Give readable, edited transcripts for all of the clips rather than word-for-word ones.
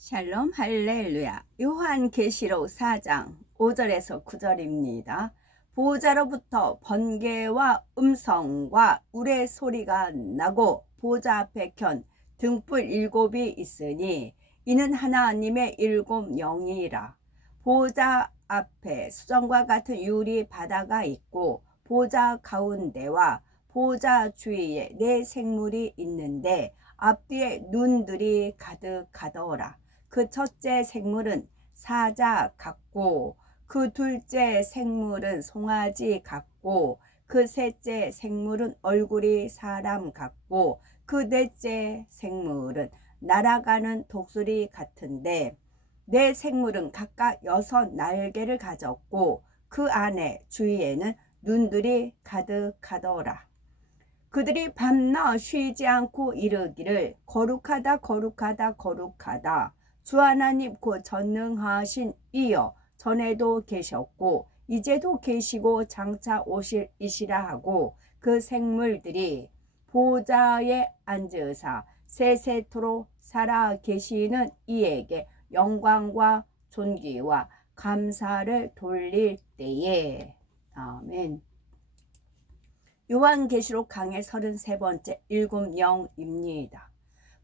샬롬 할렐루야. 요한계시록 4장 5절에서 9절입니다. 보호자로부터 번개와 음성과 우레 소리가 나고 보호자 앞에 켠 등불 7이 있으니 이는 하나님의 7 영이라. 보호자 앞에 수정과 같은 유리 바다가 있고 보호자 가운데와 보호자 주위에 4 생물이 있는데 앞뒤에 눈들이 가득하더라. 그 첫째 생물은 사자 같고 그 둘째 생물은 송아지 같고 그 셋째 생물은 얼굴이 사람 같고 그 넷째 생물은 날아가는 독수리 같은데 네 생물은 각각 6 날개를 가졌고 그 안에 주위에는 눈들이 가득하더라. 그들이 밤낮 쉬지 않고 이르기를 거룩하다 거룩하다 거룩하다 주 하나님 곧 전능하신 이여 전에도 계셨고 이제도 계시고 장차 오실 이시라 하고 그 생물들이 보호자에 앉으사 세세토록 살아 계시는 이에게 영광과 존귀와 감사를 돌릴 때에. 아멘. 요한계시록 강의 33번째 7 영입니다.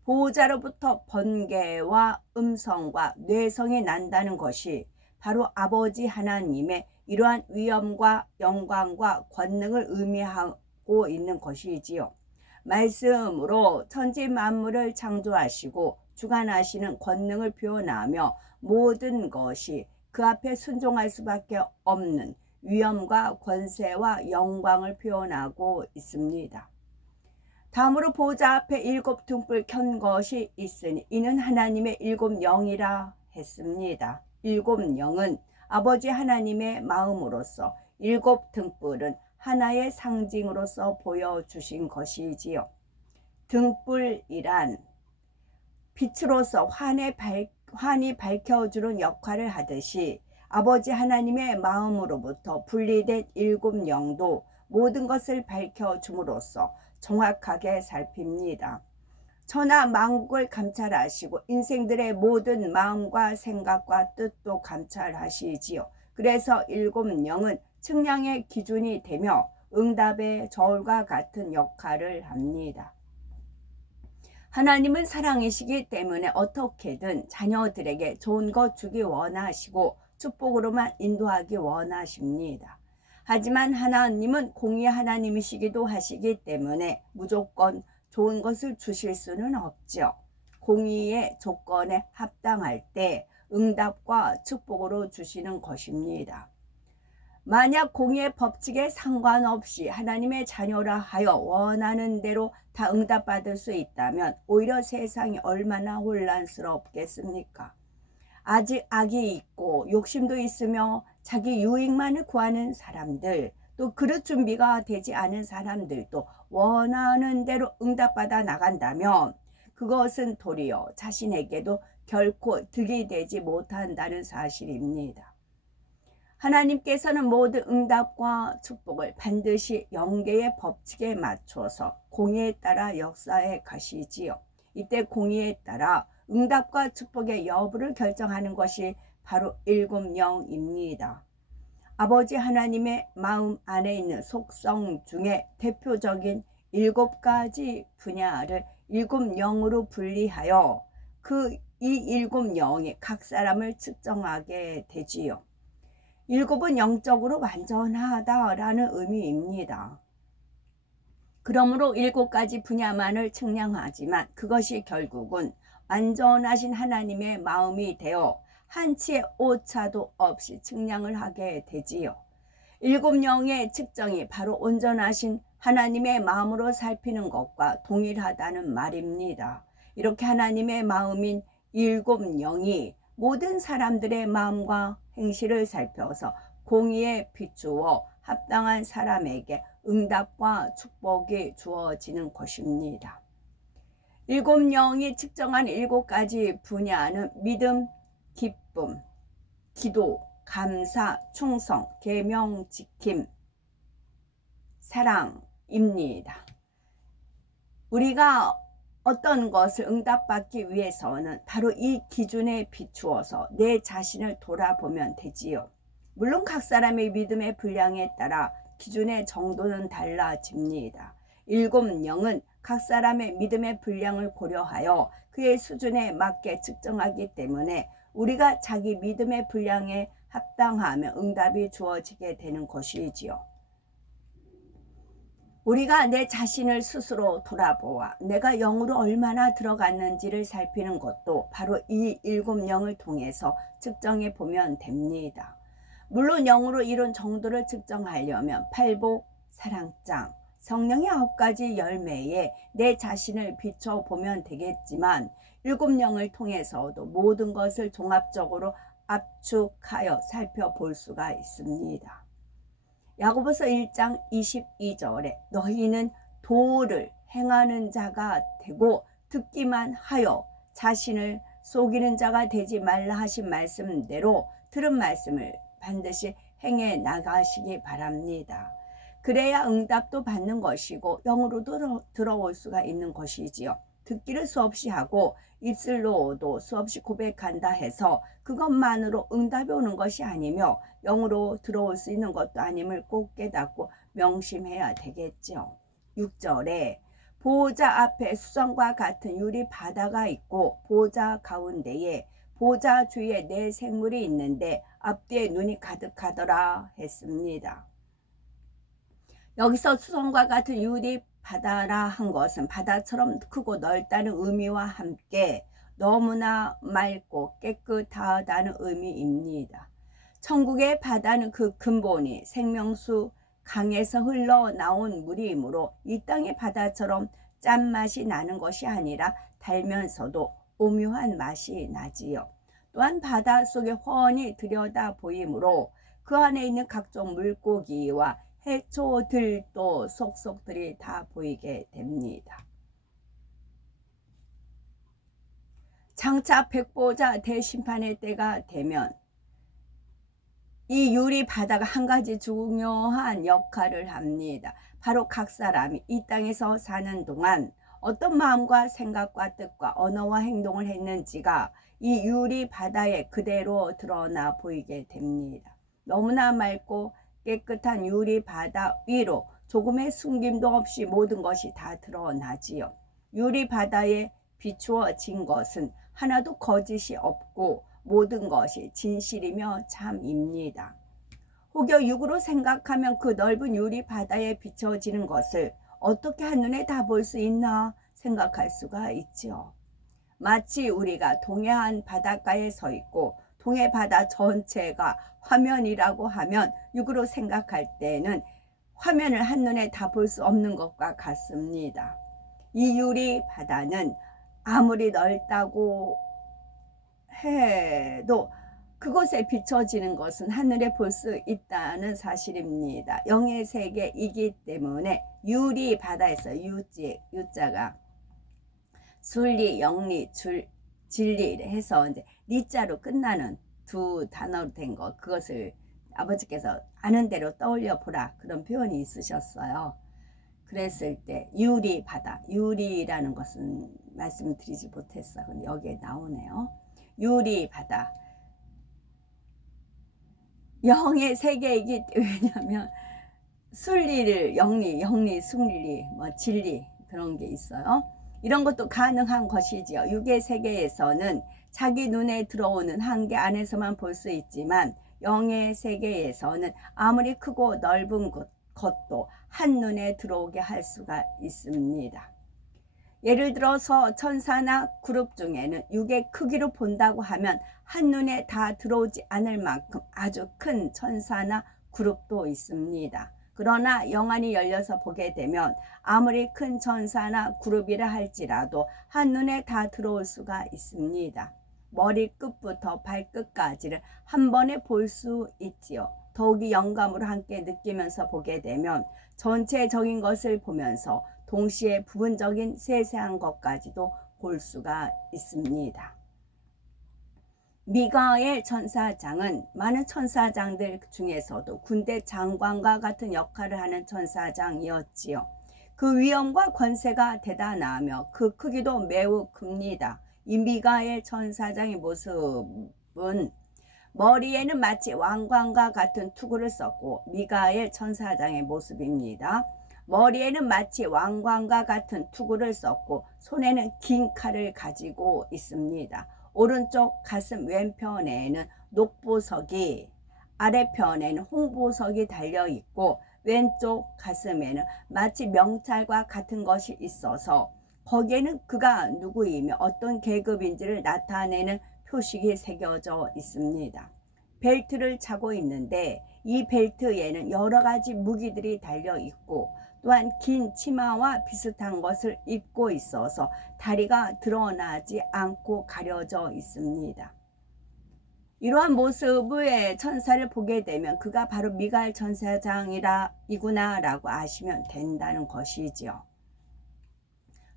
보호자로부터 번개와 음성과 뇌성이 난다는 것이 바로 아버지 하나님의 이러한 위엄과 영광과 권능을 의미하고 있는 것이지요. 말씀으로 천지 만물을 창조하시고 주관하시는 권능을 표현하며 모든 것이 그 앞에 순종할 수밖에 없는 위엄과 권세와 영광을 표현하고 있습니다. 다음으로 보호자 앞에 7 등불 켠 것이 있으니 이는 하나님의 7 영이라 했습니다. 7 영은 아버지 하나님의 마음으로서 7 등불은 하나의 상징으로서 보여주신 것이지요. 등불이란 빛으로서 환히 밝혀주는 역할을 하듯이 아버지 하나님의 마음으로부터 분리된 7 영도 모든 것을 밝혀줌으로써 정확하게 살핍니다. 천하 만국을 감찰하시고 인생들의 모든 마음과 생각과 뜻도 감찰하시지요. 그래서 7 영은 측량의 기준이 되며 응답의 저울과 같은 역할을 합니다. 하나님은 사랑이시기 때문에 어떻게든 자녀들에게 좋은 것 주기 원하시고 축복으로만 인도하기 원하십니다. 하지만 하나님은 공의 하나님이시기도 하시기 때문에 무조건 좋은 것을 주실 수는 없죠. 공의의 조건에 합당할 때 응답과 축복으로 주시는 것입니다. 만약 공의의 법칙에 상관없이 하나님의 자녀라 하여 원하는 대로 다 응답받을 수 있다면 오히려 세상이 얼마나 혼란스럽겠습니까? 아직 악이 있고 욕심도 있으며 자기 유익만을 구하는 사람들, 또 그릇 준비가 되지 않은 사람들도 원하는 대로 응답받아 나간다면 그것은 도리어 자신에게도 결코 득이 되지 못한다는 사실입니다. 하나님께서는 모든 응답과 축복을 반드시 영계의 법칙에 맞춰서 공의에 따라 역사해 가시지요. 이때 공의에 따라 응답과 축복의 여부를 결정하는 것이 바로 7 영입니다. 아버지 하나님의 마음 안에 있는 속성 중에 대표적인 7가지 분야를 7 영으로 분리하여 이 7 영이 각 사람을 측정하게 되지요. 7은 영적으로 완전하다라는 의미입니다. 그러므로 7가지 분야만을 측량하지만 그것이 결국은 완전하신 하나님의 마음이 되어 한치의 오차도 없이 측량을 하게 되지요. 7 영의 측정이 바로 온전하신 하나님의 마음으로 살피는 것과 동일하다는 말입니다. 이렇게 하나님의 마음인 7 영이 모든 사람들의 마음과 행실을 살펴서 공의에 비추어 합당한 사람에게 응답과 축복이 주어지는 것입니다. 7 영이 측정한 7가지 분야는 믿음, 기쁨, 기도, 감사, 충성, 계명, 지킴, 사랑입니다. 우리가 어떤 것을 응답받기 위해서는 바로 이 기준에 비추어서 내 자신을 돌아보면 되지요. 물론 각 사람의 믿음의 분량에 따라 기준의 정도는 달라집니다. 일곱 영은 각 사람의 믿음의 분량을 고려하여 그의 수준에 맞게 측정하기 때문에 우리가 자기 믿음의 분량에 합당하면 응답이 주어지게 되는 것이지요. 우리가 내 자신을 스스로 돌아보아 내가 영으로 얼마나 들어갔는지를 살피는 것도 바로 이 일곱 영을 통해서 측정해 보면 됩니다. 물론 영으로 이룬 정도를 측정하려면 팔복, 사랑장, 성령의 9가지 열매에 내 자신을 비춰보면 되겠지만 일곱 영을 통해서도 모든 것을 종합적으로 압축하여 살펴볼 수가 있습니다. 야고보서 1장 22절에 너희는 도를 행하는 자가 되고 듣기만 하여 자신을 속이는 자가 되지 말라 하신 말씀대로 들은 말씀을 반드시 행해 나가시기 바랍니다. 그래야 응답도 받는 것이고 영으로도 들어올 수가 있는 것이지요. 듣기를 수없이 하고 입술로도 수없이 고백한다 해서 그것만으로 응답이 오는 것이 아니며 영으로 들어올 수 있는 것도 아님을 꼭 깨닫고 명심해야 되겠죠. 6절에 보호자 앞에 수정과 같은 유리 바다가 있고 보호자 가운데에 보호자 주위에 네 생물이 있는데 앞뒤에 눈이 가득하더라 했습니다. 여기서 수정과 같은 유리 바다라 한 것은 바다처럼 크고 넓다는 의미와 함께 너무나 맑고 깨끗하다는 의미입니다. 천국의 바다는 그 근본이 생명수 강에서 흘러나온 물이므로 이 땅의 바다처럼 짠맛이 나는 것이 아니라 달면서도 오묘한 맛이 나지요. 또한 바다 속에 훤히 들여다 보이므로 그 안에 있는 각종 물고기와 해초들도 속속들이 다 보이게 됩니다. 장차 백보자 대심판의 때가 되면 이 유리 바다가 한 가지 중요한 역할을 합니다. 바로 각 사람이 이 땅에서 사는 동안 어떤 마음과 생각과 뜻과 언어와 행동을 했는지가 이 유리 바다에 그대로 드러나 보이게 됩니다. 너무나 맑고 깨끗한 유리 바다 위로 조금의 숨김도 없이 모든 것이 다 드러나지요. 유리 바다에 비추어진 것은 하나도 거짓이 없고 모든 것이 진실이며 참입니다. 혹여 육으로 생각하면 그 넓은 유리 바다에 비춰지는 것을 어떻게 한눈에 다 볼 수 있나 생각할 수가 있지요. 마치 우리가 동해안 바닷가에 서 있고 동해 바다 전체가 화면이라고 하면 육으로 생각할 때는 화면을 한눈에 다 볼 수 없는 것과 같습니다. 이 유리 바다는 아무리 넓다고 해도 그곳에 비춰지는 것은 하늘에 볼 수 있다는 사실입니다. 영의 세계이기 때문에 유리 바다에서 유자가 순리, 영리, 진리 해서 이제 리자로 끝나는 두 단어로 된 거, 그것을 아버지께서 아는 대로 떠올려 보라 그런 표현이 있으셨어요. 그랬을 때 유리 바다, 유리라는 것은 말씀드리지 못했어요. 근데 여기에 나오네요. 유리 바다, 영의 세계이기 때문에, 왜냐하면 순리를 영리, 순리, 진리 그런 게 있어요. 이런 것도 가능한 것이지요. 육의 세계에서는 자기 눈에 들어오는 한계 안에서만 볼 수 있지만 영의 세계에서는 아무리 크고 넓은 것도 한눈에 들어오게 할 수가 있습니다. 예를 들어서 천사나 그룹 중에는 육의 크기로 본다고 하면 한눈에 다 들어오지 않을 만큼 아주 큰 천사나 그룹도 있습니다. 그러나 영안이 열려서 보게 되면 아무리 큰 천사나 그룹이라 할지라도 한눈에 다 들어올 수가 있습니다. 머리끝부터 발끝까지를 한 번에 볼 수 있지요. 더욱이 영감으로 함께 느끼면서 보게 되면 전체적인 것을 보면서 동시에 부분적인 세세한 것까지도 볼 수가 있습니다. 미가엘 천사장은 많은 천사장들 중에서도 군대 장관과 같은 역할을 하는 천사장이었지요. 그 위엄과 권세가 대단하며 그 크기도 매우 큽니다. 이 미가엘 천사장의 모습은 머리에는 마치 왕관과 같은 투구를 썼고, 미가엘 천사장의 모습입니다. 머리에는 마치 왕관과 같은 투구를 썼고 손에는 긴 칼을 가지고 있습니다. 오른쪽 가슴 왼편에는 녹보석이, 아래편에는 홍보석이 달려있고 왼쪽 가슴에는 마치 명찰과 같은 것이 있어서 거기에는 그가 누구이며 어떤 계급인지를 나타내는 표식이 새겨져 있습니다. 벨트를 차고 있는데 이 벨트에는 여러 가지 무기들이 달려있고 또한 긴 치마와 비슷한 것을 입고 있어서 다리가 드러나지 않고 가려져 있습니다. 이러한 모습의 천사를 보게 되면 그가 바로 미가엘 천사장이구나라고 아시면 된다는 것이지요.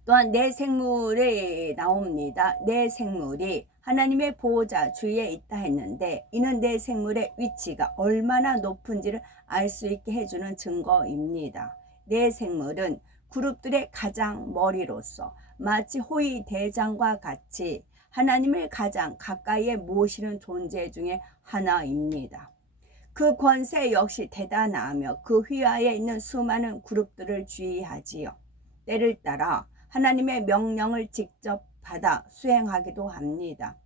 또한 내 생물이 나옵니다. 내 생물이 하나님의 보호자 주위에 있다 했는데 이는 내 생물의 위치가 얼마나 높은지를 알 수 있게 해주는 증거입니다. 내 생물은 그룹들의 가장 머리로서 마치 호위 대장과 같이 하나님을 가장 가까이에 모시는 존재 중에 하나입니다. 그 권세 역시 대단하며 그 휘하에 있는 수많은 그룹들을 주의하지요. 때를 따라 하나님의 명령을 직접 받아 수행하기도 합니다.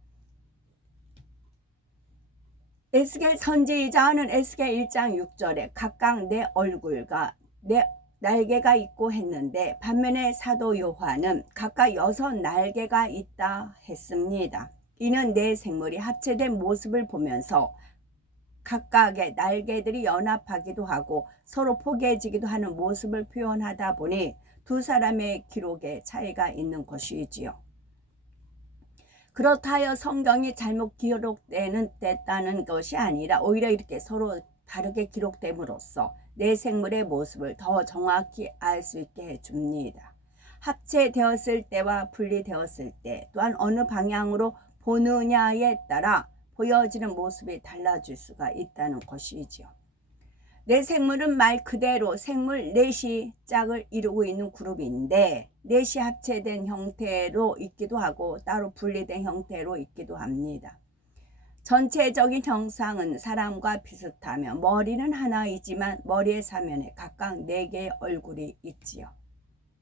에스겔 선지자는 에스겔 1장 6절에 각각 내 얼굴과 내 날개가 있고 했는데 반면에 사도 요한은 각각 6 날개가 있다 했습니다. 이는 내 생물이 합체된 모습을 보면서 각각의 날개들이 연합하기도 하고 서로 포개지기도 하는 모습을 표현하다 보니 두 사람의 기록에 차이가 있는 것이지요. 그렇다 하여 성경이 잘못 기록됐다는 것이 아니라 오히려 이렇게 서로 다르게 기록됨으로써 내 생물의 모습을 더 정확히 알 수 있게 해줍니다. 합체되었을 때와 분리되었을 때 또한 어느 방향으로 보느냐에 따라 보여지는 모습이 달라질 수가 있다는 것이지요. 내 생물은 말 그대로 생물 넷이 짝을 이루고 있는 그룹인데 넷이 합체된 형태로 있기도 하고 따로 분리된 형태로 있기도 합니다. 전체적인 형상은 사람과 비슷하며 머리는 하나이지만 머리의 사면에 각각 4개의 얼굴이 있지요.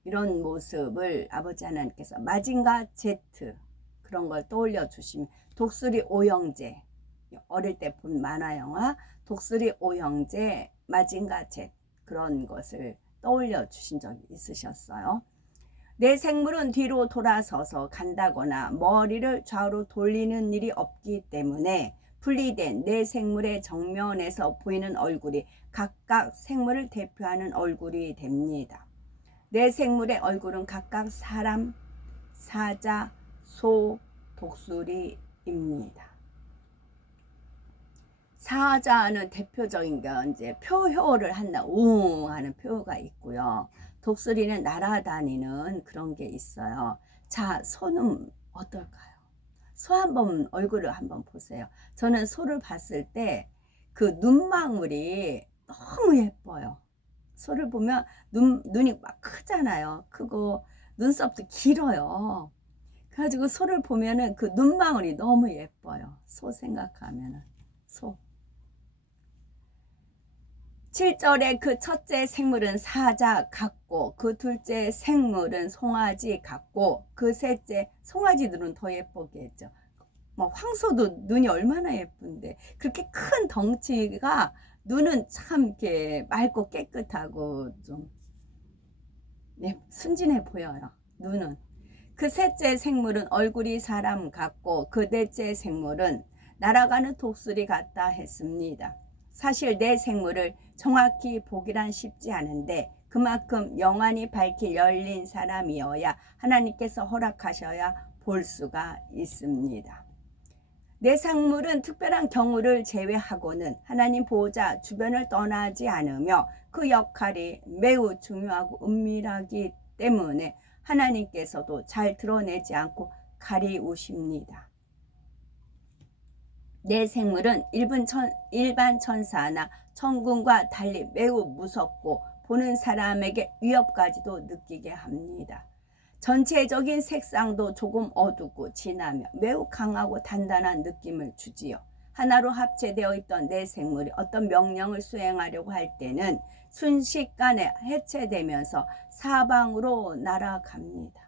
이런 모습을 아버지 하나님께서 마징가 제트 그런 걸 떠올려 주시면 독수리 오형제, 어릴 때 본 만화 영화 독수리 오형제 마징가 제트 그런 것을 떠올려 주신 적이 있으셨어요. 내 생물은 뒤로 돌아서서 간다거나 머리를 좌우로 돌리는 일이 없기 때문에 분리된 내 생물의 정면에서 보이는 얼굴이 각각 생물을 대표하는 얼굴이 됩니다. 내 생물의 얼굴은 각각 사람, 사자, 소, 독수리입니다. 사자는 대표적인 게 이제 표효를 한다, 웅 하는 표효가 있고요. 독수리는 날아다니는 그런 게 있어요. 자, 소는 어떨까요? 소 한번 얼굴을 한번 보세요. 저는 소를 봤을 때 그 눈망울이 너무 예뻐요. 소를 보면 눈이 막 크잖아요. 크고 눈썹도 길어요. 그래가지고 소를 보면은 그 눈망울이 너무 예뻐요. 소 생각하면은 소. 7절에 그 첫째 생물은 사자 같고 그 둘째 생물은 송아지 같고 그 셋째 송아지들은 더 예쁘게 했죠. 황소도 눈이 얼마나 예쁜데 그렇게 큰 덩치가 눈은 참 이렇게 맑고 깨끗하고 좀 순진해 보여요. 눈은. 그 셋째 생물은 얼굴이 사람 같고 그 넷째 생물은 날아가는 독수리 같다 했습니다. 사실 내 생물을 정확히 보기란 쉽지 않은데 그만큼 영안이 밝히 열린 사람이어야 하나님께서 허락하셔야 볼 수가 있습니다. 내 생물은 특별한 경우를 제외하고는 하나님 보호자 주변을 떠나지 않으며 그 역할이 매우 중요하고 은밀하기 때문에 하나님께서도 잘 드러내지 않고 가리우십니다. 내 생물은 일반 천사나 천군과 달리 매우 무섭고 보는 사람에게 위협까지도 느끼게 합니다. 전체적인 색상도 조금 어둡고 진하며 매우 강하고 단단한 느낌을 주지요. 하나로 합체되어 있던 내 생물이 어떤 명령을 수행하려고 할 때는 순식간에 해체되면서 사방으로 날아갑니다.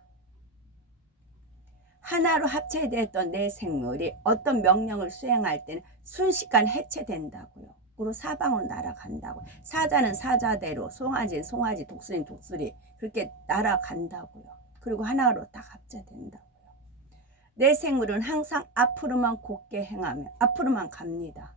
하나로 합체되었던 내 생물이 어떤 명령을 수행할 때는 순식간 해체된다고요. 그리고 사방으로 날아간다고. 사자는 사자대로, 송아지는 송아지, 독수리는 독수리, 그렇게 날아간다고요. 그리고 하나로 딱 합체된다고요. 내 생물은 항상 앞으로만 곧게 행하며 앞으로만 갑니다.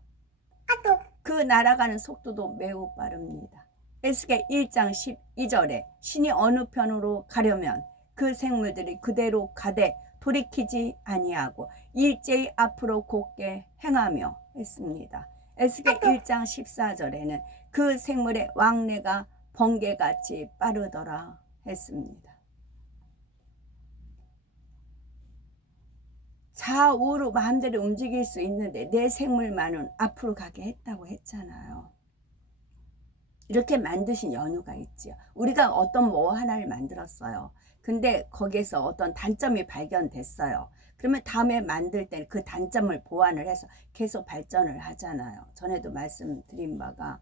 그 날아가는 속도도 매우 빠릅니다. 에스겔 1장 12절에 신이 어느 편으로 가려면 그 생물들이 그대로 가되 돌이키지 아니하고 일제히 앞으로 곧게 행하며 했습니다. 에스겔 1장 14절에는 그 생물의 왕래가 번개같이 빠르더라 했습니다. 좌우로 마음대로 움직일 수 있는데 내 생물만은 앞으로 가게 했다고 했잖아요. 이렇게 만드신 연유가 있지요. 우리가 어떤 뭐 하나를 만들었어요. 근데 거기에서 어떤 단점이 발견됐어요. 그러면 다음에 만들 때 그 단점을 보완을 해서 계속 발전을 하잖아요. 전에도 말씀드린 바가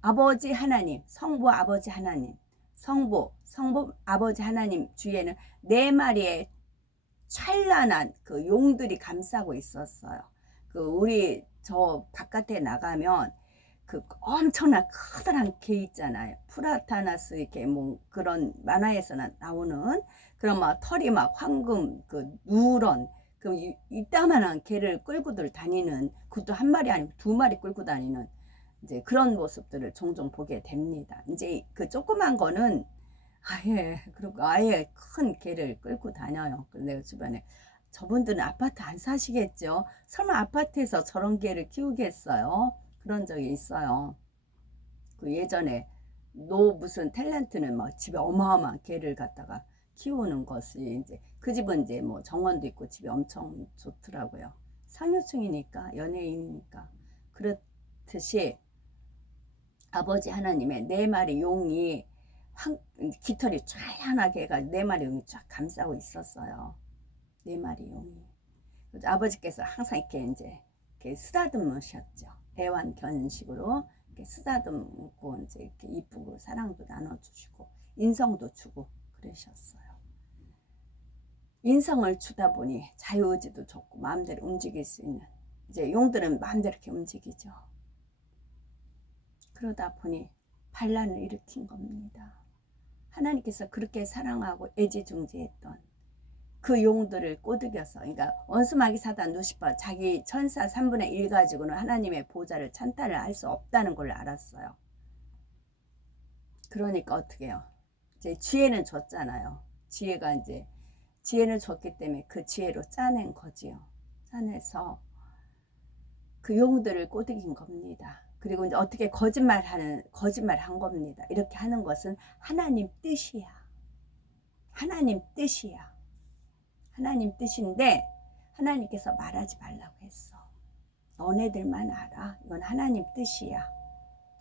아버지 하나님, 성부 아버지 하나님, 성부 아버지 하나님 주위에는 4마리의 찬란한 그 용들이 감싸고 있었어요. 그 우리 저 바깥에 나가면 그 엄청난 커다란 개 있잖아요. 프라타나스 이렇게 뭐 그런 만화에서나 나오는 그런 막 털이 막 황금 그 누런 그 이따만한 개를 끌고들 다니는, 그것도 한 마리 아니고 2마리 끌고 다니는 이제 그런 모습들을 종종 보게 됩니다. 이제 그 조그만 거는 아예 큰 개를 끌고 다녀요. 내 주변에. 저분들은 아파트 안 사시겠죠? 설마 아파트에서 저런 개를 키우겠어요? 그런 적이 있어요. 그 예전에 무슨 탤런트는 막 집에 어마어마한 개를 갖다가 키우는 것이 이제 그 집은 이제 뭐 정원도 있고 집이 엄청 좋더라고요. 상류층이니까, 연예인이니까. 그렇듯이 아버지 하나님의 4마리 용이 깃털이 찬란하게 해가지고 4마리 용이 쫙 감싸고 있었어요. 4마리 용이. 아버지께서 항상 이렇게 쓰다듬으셨죠. 애완견식으로 이렇게 쓰다듬고 이제 이렇게 이쁘고 사랑도 나눠주시고 인성도 주고 그러셨어요. 인성을 주다 보니 자유의지도 좋고 마음대로 움직일 수 있는, 이제 용들은 마음대로 이렇게 움직이죠. 그러다 보니 반란을 일으킨 겁니다. 하나님께서 그렇게 사랑하고 애지중지했던 그 용들을 꼬드겨서, 그러니까 원수마귀 사단 루시퍼 자기 천사 3분의 1 가지고는 하나님의 보좌를 찬탈을 할 수 없다는 걸 알았어요. 그러니까 어떻게 해요? 이제 지혜는 줬잖아요. 지혜는 줬기 때문에 그 지혜로 짜낸 거지요. 짜내서 그 용들을 꼬드긴 겁니다. 그리고 이제 어떻게 거짓말 한 겁니다. 이렇게 하는 것은 하나님 뜻이야. 하나님 뜻이야. 하나님 뜻인데 하나님께서 말하지 말라고 했어. 너네들만 알아. 이건 하나님 뜻이야.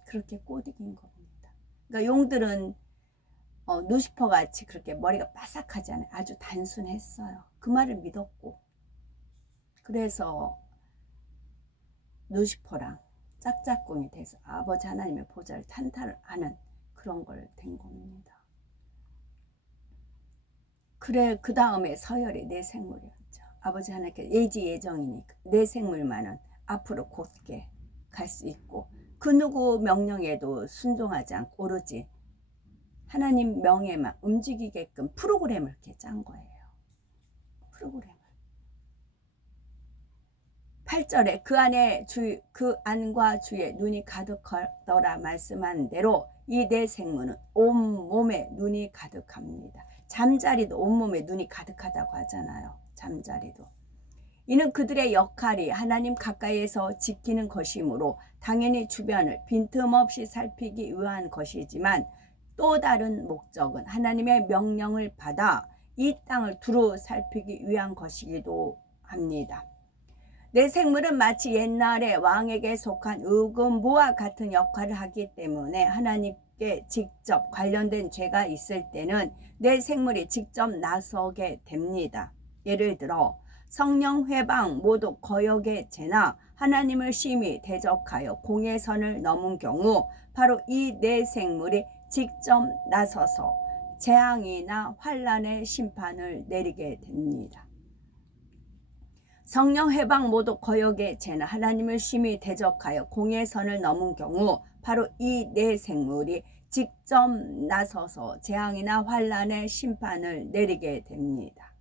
그렇게 꼬드긴 겁니다. 그러니까 용들은 루시퍼 같이 그렇게 머리가 바삭하지 않아요. 아주 단순했어요. 그 말을 믿었고, 그래서 루시퍼랑 짝짝꿍이 돼서 아버지 하나님의 보좌를 탄탈하는 그런 걸 된 겁니다. 그래, 그 다음에 서열이 내 생물이었죠. 아버지 하나님께 예지예정이니까 내 생물만은 앞으로 곧게 갈 수 있고, 그 누구 명령에도 순종하지 않고 오로지 하나님 명예만 움직이게끔 프로그램을 이렇게 짠 거예요. 프로그램을. 8절에 그 안과 주의 눈이 가득하더라 말씀한 대로 이 내 생물은 온몸에 눈이 가득합니다. 잠자리도 온몸에 눈이 가득하다고 하잖아요. 잠자리도. 이는 그들의 역할이 하나님 가까이에서 지키는 것이므로 당연히 주변을 빈틈없이 살피기 위한 것이지만, 또 다른 목적은 하나님의 명령을 받아 이 땅을 두루 살피기 위한 것이기도 합니다. 내 생물은 마치 옛날에 왕에게 속한 의금부와 같은 역할을 하기 때문에 함께 직접 관련된 죄가 있을 때는 내 생물이 직접 나서게 됩니다. 예를 들어 성령 회방, 모독, 거역의 죄나 하나님을 심히 대적하여 공의 선을 넘은 경우 바로 이 내 생물이 직접 나서서 재앙이나 환난의 심판을 내리게 됩니다. 성령 해방, 모독, 거역의 죄나 하나님을 심히 대적하여 공의 선을 넘은 경우 바로 이 내 생물이 직접 나서서 재앙이나 환난의 심판을 내리게 됩니다.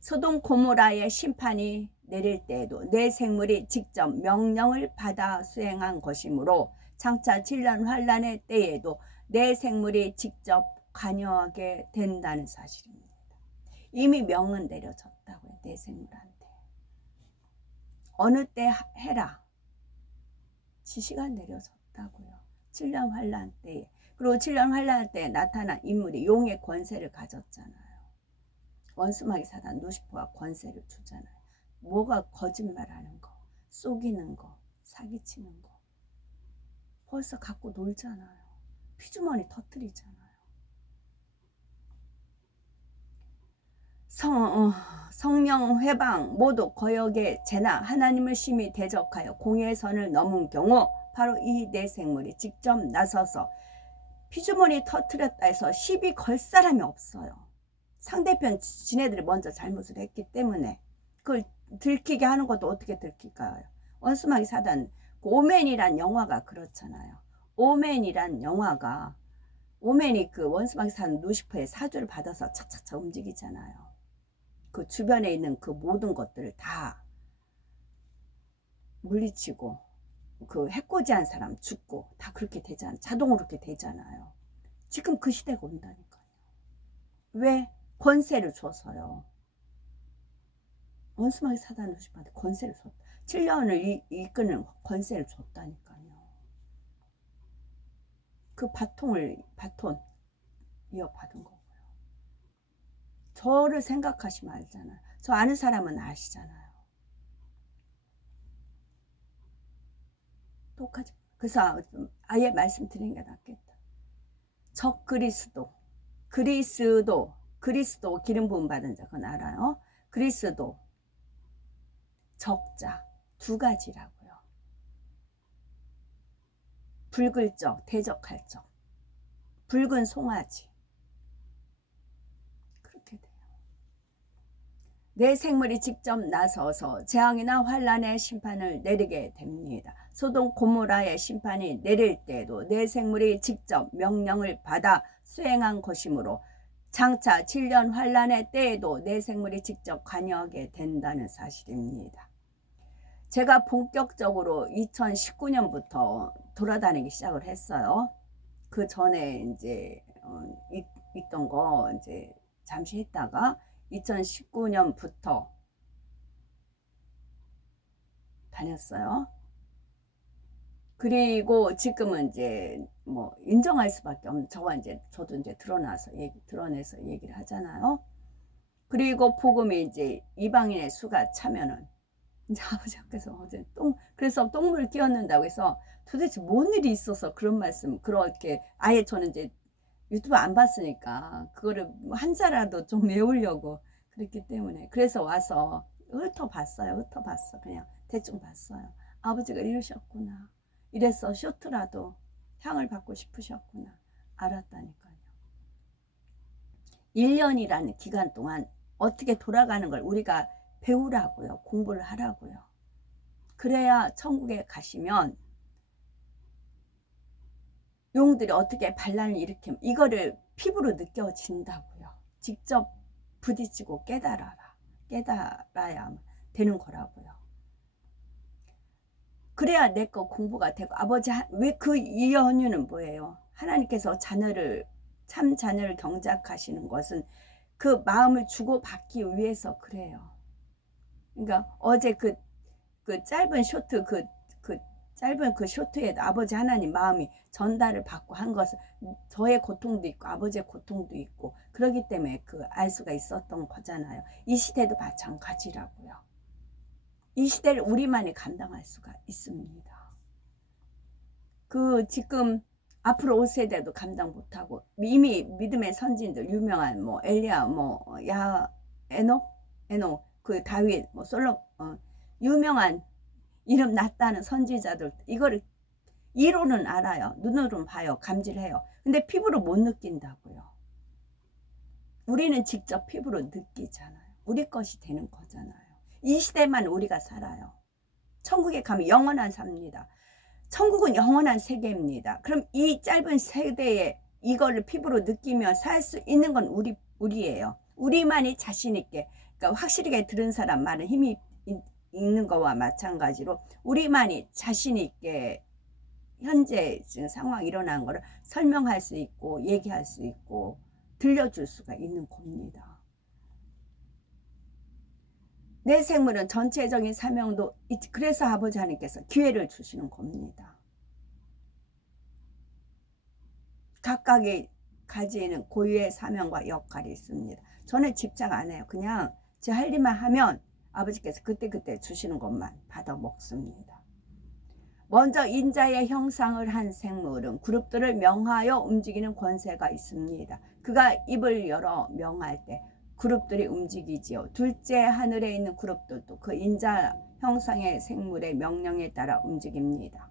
소돔 고모라의 심판이 내릴 때에도 내 생물이 직접 명령을 받아 수행한 것이므로 장차 진란 환난의 때에도 내 생물이 직접 관여하게 된다는 사실입니다. 이미 명은 내려졌다고요. 내 생물한테. 어느 때 해라. 지시가 내려졌다고요. 7년 환란 때에. 그리고 7년 환란 때에 나타난 인물이 용의 권세를 가졌잖아요. 원수마귀 사단 루시퍼가 권세를 주잖아요. 뭐가 거짓말하는 거, 속이는 거, 사기치는 거. 벌써 갖고 놀잖아요. 피주머니 터뜨리잖아요. 성령 회방, 모독, 거역의 죄나 하나님을 심히 대적하여 공의 선을 넘은 경우 바로 이 내 생물이 직접 나서서 피주머니 터뜨렸다 해서 시비 걸 사람이 없어요. 상대편 지네들이 먼저 잘못을 했기 때문에 그걸 들키게 하는 것도 어떻게 들킬까요? 원수마귀 사단, 오맨이란 영화가 그렇잖아요. 오맨이란 영화가 오맨이 그 원수마귀 사단 루시퍼의 사주를 받아서 착착착 움직이잖아요. 그 주변에 있는 그 모든 것들을 다 물리치고 그 해코지한 사람 죽고 다 그렇게 되잖아요. 자동으로 그렇게 되잖아요. 지금 그 시대가 온다니까요. 왜? 권세를 줘서요. 원수마귀 사단 루시퍼한테 권세를 줬다. 7년을 이끄는 권세를 줬다니까요. 그 바톤 이어받은 거고요. 저를 생각하시면 알잖아요. 저 아는 사람은 아시잖아요. 똑같이. 그래서 아예 말씀드리는 게 낫겠다. 적 그리스도 기름 부음 받은 자 그건 알아요. 그리스도 적자 두 가지라고요. 붉을 적, 대적할 적. 붉은 송아지. 그렇게 돼요. 내 생물이 직접 나서서 재앙이나 환난의 심판을 내리게 됩니다. 소돔 고모라의 심판이 내릴 때에도 내 생물이 직접 명령을 받아 수행한 것이므로 장차 7년 환난의 때에도 내 생물이 직접 관여하게 된다는 사실입니다. 제가 본격적으로 2019년부터 돌아다니기 시작을 했어요. 그 전에 이제 있던 거 이제 잠시 했다가 2019년부터 다녔어요. 그리고 지금은 이제 뭐 인정할 수밖에 없는 저도 이제 드러내서 얘기를 하잖아요. 그리고 복음이 이제 이방인의 수가 차면은 이제 아버지께서 그래서 똥물 끼얹는다고 해서 도대체 뭔 일이 있어서 그런 말씀 그렇게 아예 저는 이제 유튜브 안 봤으니까 그거를 한자라도 좀 외우려고 그랬기 때문에 그래서 와서 훑어봤어요. 그냥 대충 봤어요. 아버지가 이러셨구나. 이래서 쇼트라도 향을 받고 싶으셨구나. 알았다니까요. 1년이라는 기간 동안 어떻게 돌아가는 걸 우리가 배우라고요. 공부를 하라고요. 그래야 천국에 가시면 용들이 어떻게 반란을 일으키면 이거를 피부로 느껴진다고요. 직접 부딪히고 깨달아야 되는 거라고요. 그래야 내 거 공부가 되고 아버지 왜 그 이연유는 뭐예요? 하나님께서 참 자녀를 경작하시는 것은 그 마음을 주고받기 위해서 그래요. 그러니까 어제 그 짧은 쇼트 짧은 그 쇼트에도 아버지 하나님 마음이 전달을 받고 한 것은 저의 고통도 있고 아버지의 고통도 있고 그러기 때문에 알 수가 있었던 거잖아요. 이 시대도 마찬가지라고요. 이 시대를 우리만이 감당할 수가 있습니다. 지금 앞으로 올 세대도 감당 못하고 이미 믿음의 선진들 유명한 뭐 엘리야 뭐야 에녹 그 다윗 뭐 유명한 이름 났다는 선지자들 이거를 이론은 알아요. 눈으로는 봐요. 감지를 해요. 근데 피부로 못 느낀다고요. 우리는 직접 피부로 느끼잖아요. 우리 것이 되는 거잖아요. 이 시대만 우리가 살아요. 천국에 가면 영원한 삽니다. 천국은 영원한 세계입니다. 그럼 이 짧은 세대에 이거를 피부로 느끼며 살 수 있는 건 우리예요. 우리만이 자신 있게, 그러니까 확실하게 들은 사람 말은 힘이 있는 거와 마찬가지로 우리만이 자신 있게 현재 지금 상황 일어난 거를 설명할 수 있고 얘기할 수 있고 들려줄 수가 있는 겁니다. 내 생물은 전체적인 사명도 그래서 아버지 하나님께서 기회를 주시는 겁니다. 각각이 가지는 고유의 사명과 역할이 있습니다. 저는 집착 안 해요. 그냥 제 할 일만 하면 아버지께서 그때그때 주시는 것만 받아 먹습니다. 먼저 인자의 형상을 한 생물은 그룹들을 명하여 움직이는 권세가 있습니다. 그가 입을 열어 명할 때 그룹들이 움직이지요. 둘째 하늘에 있는 그룹들도 그 인자 형상의 생물의 명령에 따라 움직입니다.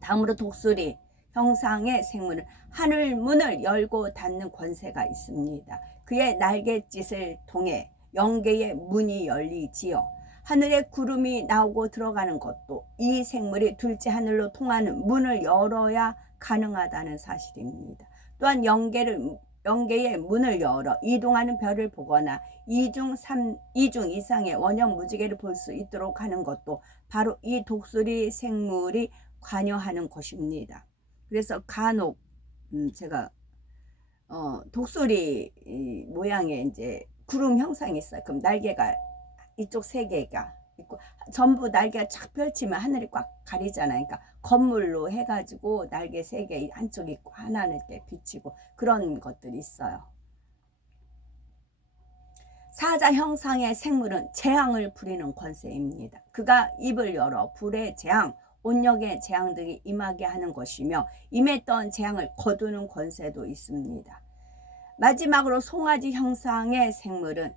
다음으로 독수리 형상의 생물은 하늘 문을 열고 닫는 권세가 있습니다. 그의 날갯짓을 통해 영계의 문이 열리지요. 하늘에 구름이 나오고 들어가는 것도 이 생물이 둘째 하늘로 통하는 문을 열어야 가능하다는 사실입니다. 또한 영계의 문을 열어 이동하는 별을 보거나 2중 이상의 원형 무지개를 볼 수 있도록 하는 것도 바로 이 독수리 생물이 관여하는 것입니다. 그래서 간혹 제가 독수리 모양의 이제 구름 형상이 있어요. 그럼 날개가 이쪽 세 개가 있고 전부 날개가 쫙 펼치면 하늘이 꽉 가리잖아요. 그러니까 건물로 해가지고 날개 세 개 한쪽 있고 하나는 이렇게 비치고 그런 것들이 있어요. 사자 형상의 생물은 재앙을 부리는 권세입니다. 그가 입을 열어 불의 재앙, 온역의 재앙 등이 임하게 하는 것이며 임했던 재앙을 거두는 권세도 있습니다. 마지막으로 송아지 형상의 생물은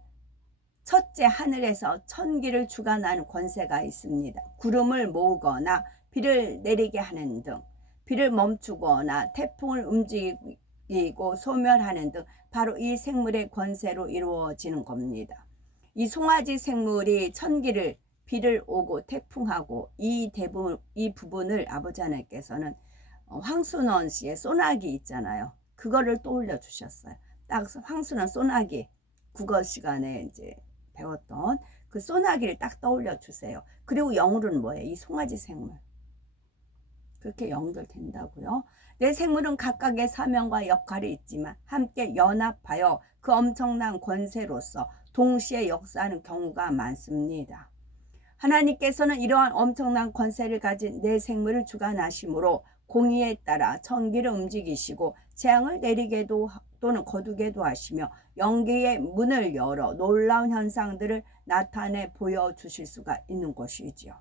첫째 하늘에서 천기를 주관하는 권세가 있습니다. 구름을 모으거나 비를 내리게 하는 등 비를 멈추거나 태풍을 움직이고 소멸하는 등 바로 이 생물의 권세로 이루어지는 겁니다. 이 송아지 생물이 천기를 비를 오고 태풍하고 이 부분을 아버지 하나님께서는 황순원 씨의 소나기 있잖아요. 그거를 떠올려 주셨어요. 딱 황순원 소나기 국어 시간에 이제 배웠던 그 소나기를 딱 떠올려 주세요. 그리고 영으로는 뭐예요? 이 송아지 생물. 그렇게 연결된다고요. 내 생물은 각각의 사명과 역할이 있지만 함께 연합하여 그 엄청난 권세로서 동시에 역사하는 경우가 많습니다. 하나님께서는 이러한 엄청난 권세를 가진 내 생물을 주관하심으로 공의에 따라 천기를 움직이시고 재앙을 내리게도 또는 거두게도 하시며 영계의 문을 열어 놀라운 현상들을 나타내 보여주실 수가 있는 것이지요.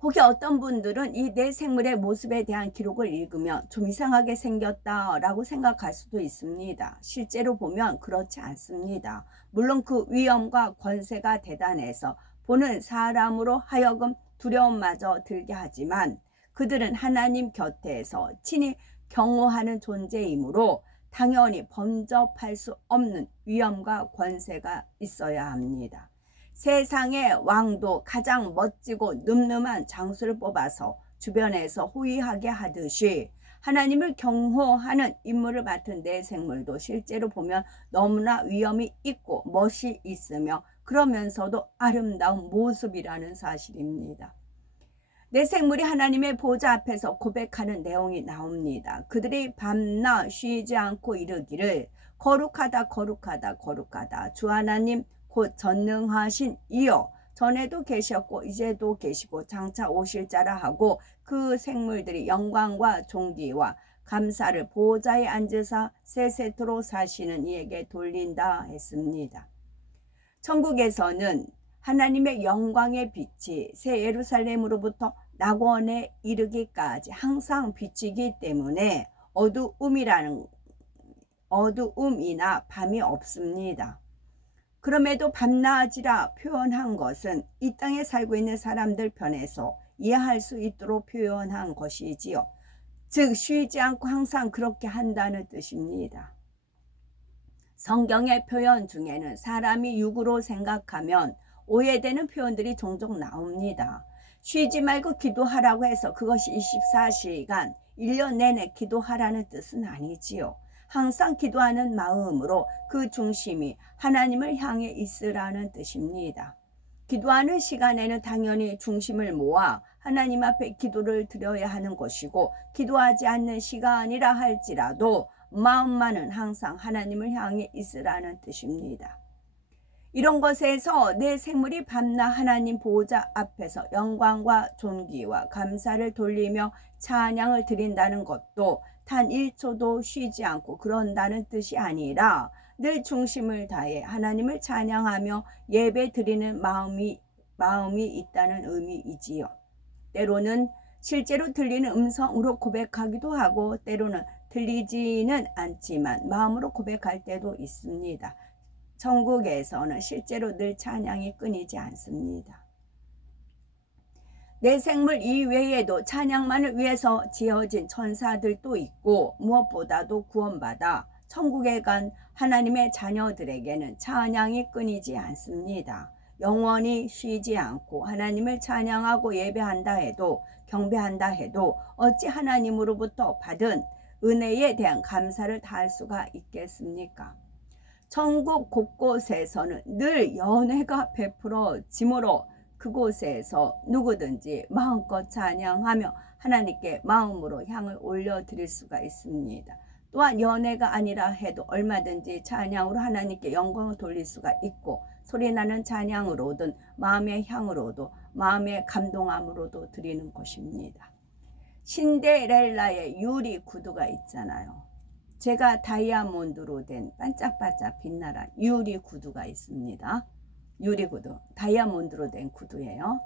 혹시 어떤 분들은 이 내 생물의 모습에 대한 기록을 읽으면 좀 이상하게 생겼다라고 생각할 수도 있습니다. 실제로 보면 그렇지 않습니다. 물론 그 위엄과 권세가 대단해서 보는 사람으로 하여금 두려움마저 들게 하지만 그들은 하나님 곁에서 친히 경호하는 존재이므로 당연히 범접할 수 없는 위엄과 권세가 있어야 합니다. 세상의 왕도 가장 멋지고 늠름한 장수를 뽑아서 주변에서 호위하게 하듯이 하나님을 경호하는 임무를 맡은 내 생물도 실제로 보면 너무나 위엄이 있고 멋이 있으며 그러면서도 아름다운 모습이라는 사실입니다. 내 생물이 하나님의 보좌 앞에서 고백하는 내용이 나옵니다. 그들이 밤낮 쉬지 않고 이르기를 거룩하다 거룩하다 거룩하다 주 하나님 곧 전능하신 이여 전에도 계셨고 이제도 계시고 장차 오실 자라 하고 그 생물들이 영광과 존귀와 감사를 보좌에 앉으사 세세토록 사시는 이에게 돌린다 했습니다. 천국에서는 하나님의 영광의 빛이 새 예루살렘으로부터 낙원에 이르기까지 항상 빛이기 때문에 어두움이나 밤이 없습니다. 그럼에도 밤낮이라 표현한 것은 이 땅에 살고 있는 사람들 편에서 이해할 수 있도록 표현한 것이지요. 즉 쉬지 않고 항상 그렇게 한다는 뜻입니다. 성경의 표현 중에는 사람이 육으로 생각하면 오해되는 표현들이 종종 나옵니다. 쉬지 말고 기도하라고 해서 그것이 24시간 1년 내내 기도하라는 뜻은 아니지요. 항상 기도하는 마음으로 그 중심이 하나님을 향해 있으라는 뜻입니다. 기도하는 시간에는 당연히 중심을 모아 하나님 앞에 기도를 드려야 하는 것이고, 기도하지 않는 시간이라 할지라도 마음만은 항상 하나님을 향해 있으라는 뜻입니다. 이런 것에서 내 생물이 밤낮 하나님 보호자 앞에서 영광과 존귀와 감사를 돌리며 찬양을 드린다는 것도 단 1초도 쉬지 않고 그런다는 뜻이 아니라 늘 중심을 다해 하나님을 찬양하며 예배 드리는 마음이 있다는 의미이지요. 때로는 실제로 들리는 음성으로 고백하기도 하고, 때로는 들리지는 않지만 마음으로 고백할 때도 있습니다. 천국에서는 실제로 늘 찬양이 끊이지 않습니다. 내 생물 이외에도 찬양만을 위해서 지어진 천사들도 있고, 무엇보다도 구원받아 천국에 간 하나님의 자녀들에게는 찬양이 끊이지 않습니다. 영원히 쉬지 않고 하나님을 찬양하고 예배한다 해도, 경배한다 해도 어찌 하나님으로부터 받은 은혜에 대한 감사를 다할 수가 있겠습니까? 천국 곳곳에서는 늘 연회가 베풀어지므로 그곳에서 누구든지 마음껏 찬양하며 하나님께 마음으로 향을 올려드릴 수가 있습니다. 또한 연회가 아니라 해도 얼마든지 찬양으로 하나님께 영광을 돌릴 수가 있고, 소리나는 찬양으로든 마음의 향으로도 마음의 감동함으로도 드리는 것입니다. 신데렐라의 유리 구두가 있잖아요. 제가 다이아몬드로 된 반짝반짝 빛나는 유리 구두가 있습니다. 유리 구두, 다이아몬드로 된 구두예요.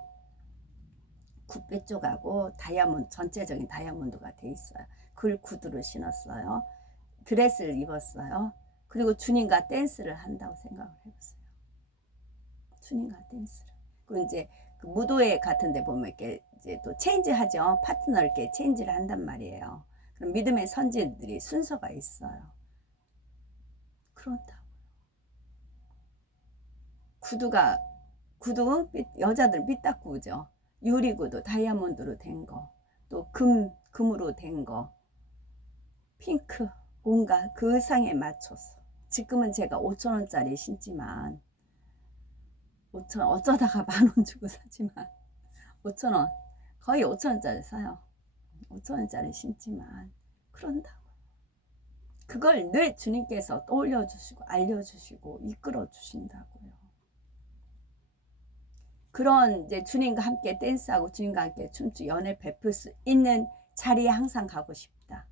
굿배 쪽하고 다이아몬드, 전체적인 다이아몬드가 돼 있어요. 그 구두를 신었어요. 드레스를 입었어요. 그리고 주님과 댄스를 한다고 생각을 해봤어요. 주님과 댄스를. 그리고 이제 그 무도회 같은 데 보면 이렇게 이제 또 체인지 하죠. 파트너 이렇게 체인지를 한단 말이에요. 그럼 믿음의 선지들이 순서가 있어요. 그렇다고. 구두 여자들 삐딱 구죠. 유리 구두, 다이아몬드로 된 거, 또 금으로 된 거, 핑크, 뭔가 그 의상에 맞춰서. 지금은 제가 5,000원짜리 신지만, 어쩌다가 10,000원 주고 사지만 5,000원, 거의 5,000원짜리 사요. 5,000원짜리 신지만 그런다고. 그걸 늘 주님께서 떠올려 주시고 알려주시고 이끌어 주신다고요. 그런 이제 주님과 함께 댄스하고 주님과 함께 춤추 연애 베풀 수 있는 자리에 항상 가고 싶다.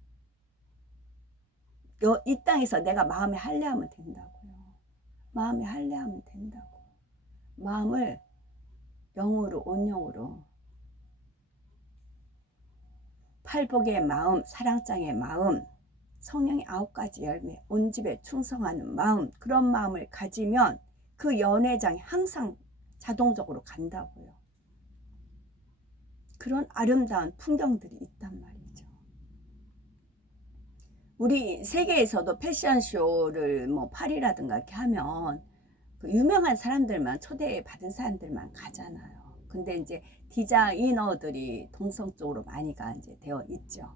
이 땅에서 내가 마음에 할례하면 된다고요. 마음에 할례하면 된다고. 마음을 영으로, 온영으로, 팔복의 마음, 사랑장의 마음, 성령의 9가지 열매, 온 집에 충성하는 마음, 그런 마음을 가지면 그 연회장이 항상 자동적으로 간다고요. 그런 아름다운 풍경들이 있단 말이죠. 우리 세계에서도 패션쇼를 뭐 파리라든가 이렇게 하면 그 유명한 사람들만, 초대받은 사람들만 가잖아요. 근데 이제 디자이너들이 동성 쪽으로 많이가 이제 되어 있죠.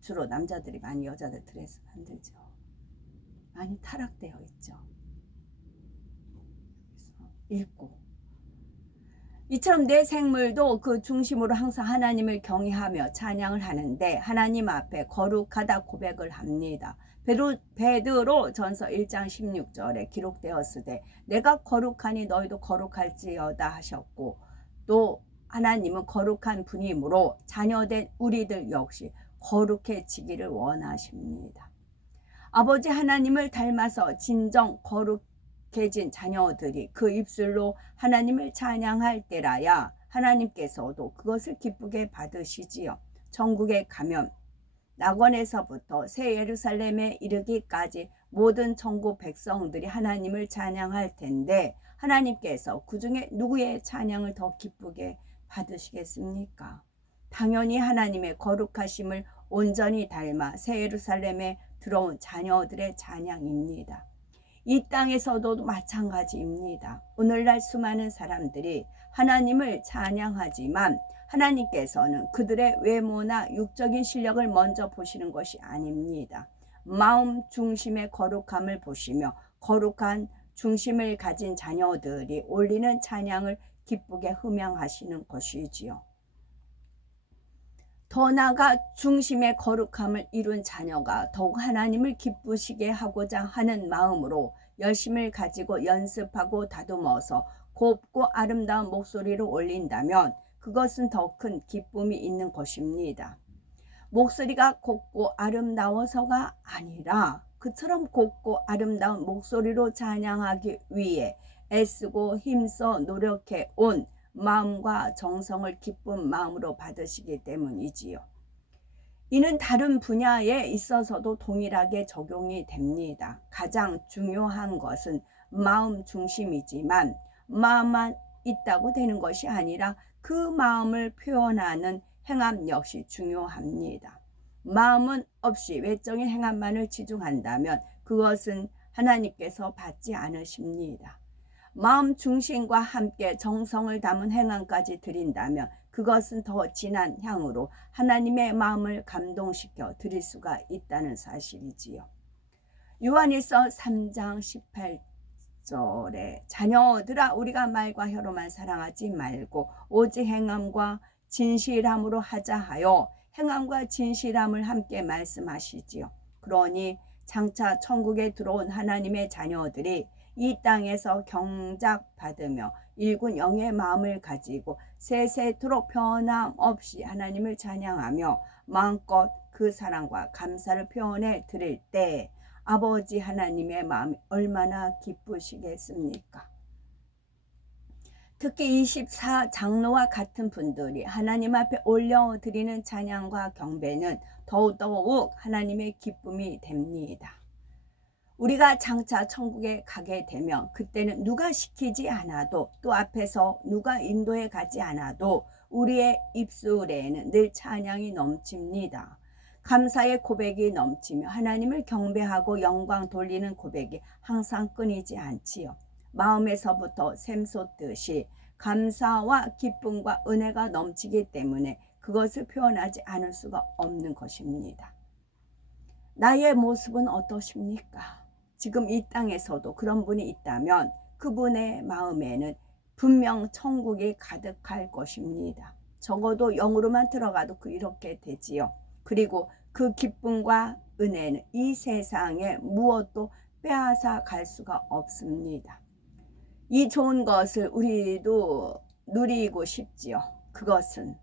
주로 남자들이 많이 여자들 드레스 만들죠. 많이 타락되어 있죠. 그래서 읽고. 이처럼 내 생물도 그 중심으로 항상 하나님을 경외하며 찬양을 하는데, 하나님 앞에 거룩하다 고백을 합니다. 베드로 전서 1장 16절에 기록되었으되 내가 거룩하니 너희도 거룩할지어다 하셨고, 또 하나님은 거룩한 분이므로 자녀된 우리들 역시 거룩해지기를 원하십니다. 아버지 하나님을 닮아서 진정 거룩해진 자녀들이 그 입술로 하나님을 찬양할 때라야 하나님께서도 그것을 기쁘게 받으시지요. 천국에 가면 낙원에서부터 새 예루살렘에 이르기까지 모든 천국 백성들이 하나님을 찬양할 텐데 하나님께서 그 중에 누구의 찬양을 더 기쁘게 받으시겠습니까? 당연히 하나님의 거룩하심을 온전히 닮아 새 예루살렘에 들어온 자녀들의 찬양입니다. 이 땅에서도 마찬가지입니다. 오늘날 수많은 사람들이 하나님을 찬양하지만 하나님께서는 그들의 외모나 육적인 실력을 먼저 보시는 것이 아닙니다. 마음 중심의 거룩함을 보시며 거룩한 중심을 가진 자녀들이 올리는 찬양을 기쁘게 흠양하시는 것이지요. 더 나아가 중심의 거룩함을 이룬 자녀가 더욱 하나님을 기쁘시게 하고자 하는 마음으로 열심을 가지고 연습하고 다듬어서 곱고 아름다운 목소리로 올린다면 그것은 더 큰 기쁨이 있는 것입니다. 목소리가 곱고 아름다워서가 아니라 그처럼 곱고 아름다운 목소리로 찬양하기 위해 애쓰고 힘써 노력해 온 마음과 정성을 기쁜 마음으로 받으시기 때문이지요. 이는 다른 분야에 있어서도 동일하게 적용이 됩니다. 가장 중요한 것은 마음 중심이지만 마음만 있다고 되는 것이 아니라 그 마음을 표현하는 행함 역시 중요합니다. 마음은 없이 외적인 행함만을 치중한다면 그것은 하나님께서 받지 않으십니다. 마음 중심과 함께 정성을 담은 행함까지 드린다면 그것은 더 진한 향으로 하나님의 마음을 감동시켜 드릴 수가 있다는 사실이지요. 요한일서 3장 18절에 자녀들아 우리가 말과 혀로만 사랑하지 말고 오직 행함과 진실함으로 하자 하여 행함과 진실함을 함께 말씀하시지요. 그러니 장차 천국에 들어온 하나님의 자녀들이 이 땅에서 경작받으며 일군 영의 마음을 가지고 세세토록 변함없이 하나님을 찬양하며 마음껏 그 사랑과 감사를 표현해 드릴 때 아버지 하나님의 마음이 얼마나 기쁘시겠습니까? 특히 24 장로와 같은 분들이 하나님 앞에 올려드리는 찬양과 경배는 더욱 하나님의 기쁨이 됩니다. 우리가 장차 천국에 가게 되면 그때는 누가 시키지 않아도 또 앞에서 누가 인도해 가지 않아도 우리의 입술에는 늘 찬양이 넘칩니다. 감사의 고백이 넘치며 하나님을 경배하고 영광 돌리는 고백이 항상 끊이지 않지요. 마음에서부터 샘솟듯이 감사와 기쁨과 은혜가 넘치기 때문에 그것을 표현하지 않을 수가 없는 것입니다. 나의 모습은 어떠십니까? 지금 이 땅에서도 그런 분이 있다면 그분의 마음에는 분명 천국이 가득할 것입니다. 적어도 영으로만 들어가도 이렇게 되지요. 그리고 그 기쁨과 은혜는 이 세상에 무엇도 빼앗아 갈 수가 없습니다. 이 좋은 것을 우리도 누리고 싶지요. 그것은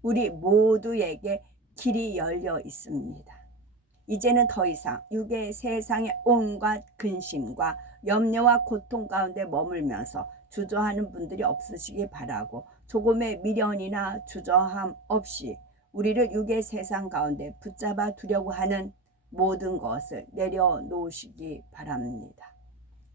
우리 모두에게 길이 열려 있습니다. 이제는 더 이상 육의 세상의 온갖 근심과 염려와 고통 가운데 머물면서 주저하는 분들이 없으시기 바라고 조금의 미련이나 주저함 없이 우리를 육의 세상 가운데 붙잡아 두려고 하는 모든 것을 내려놓으시기 바랍니다.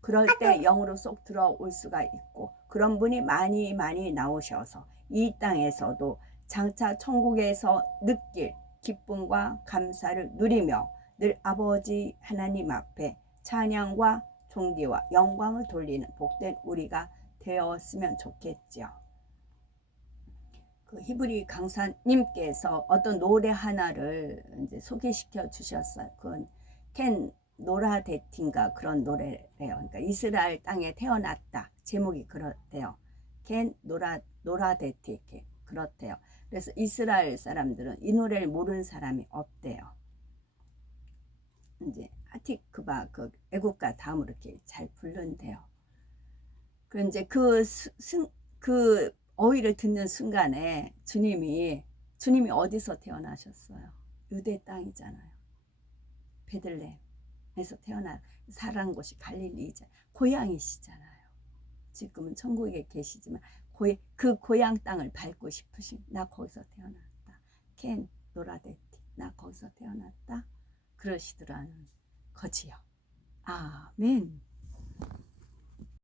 그럴 때 영으로 쏙 들어올 수가 있고 그런 분이 많이 나오셔서 이 땅에서도 장차 천국에서 느낄 기쁨과 감사를 누리며 늘 아버지 하나님 앞에 찬양과 존귀와 영광을 돌리는 복된 우리가 되었으면 좋겠죠. 그 히브리 강사님께서 어떤 노래 하나를 이제 소개시켜 주셨어요. 그건 켄 노라데티인가 그런 노래래요. 그러니까 이스라엘 땅에 태어났다. 제목이 그렇대요. 켄 노라데티 그렇대요. 그래서 이스라엘 사람들은 이 노래를 모르는 사람이 없대요. 이제 하티크바 그 애국가 다음으로 이렇게 잘 부른대요. 그 이제 그 어휘를 듣는 순간에 주님이 어디서 태어나셨어요? 유대 땅이잖아요. 베들레헴에서 살아난 곳이 갈릴리잖아요. 고향이시잖아요. 지금은 천국에 계시지만 그 고향 땅을 밟고 싶으신, 나 거기서 태어났다. 켄 노라데티, 나 거기서 태어났다. 그러시더라는 거지요. 아멘.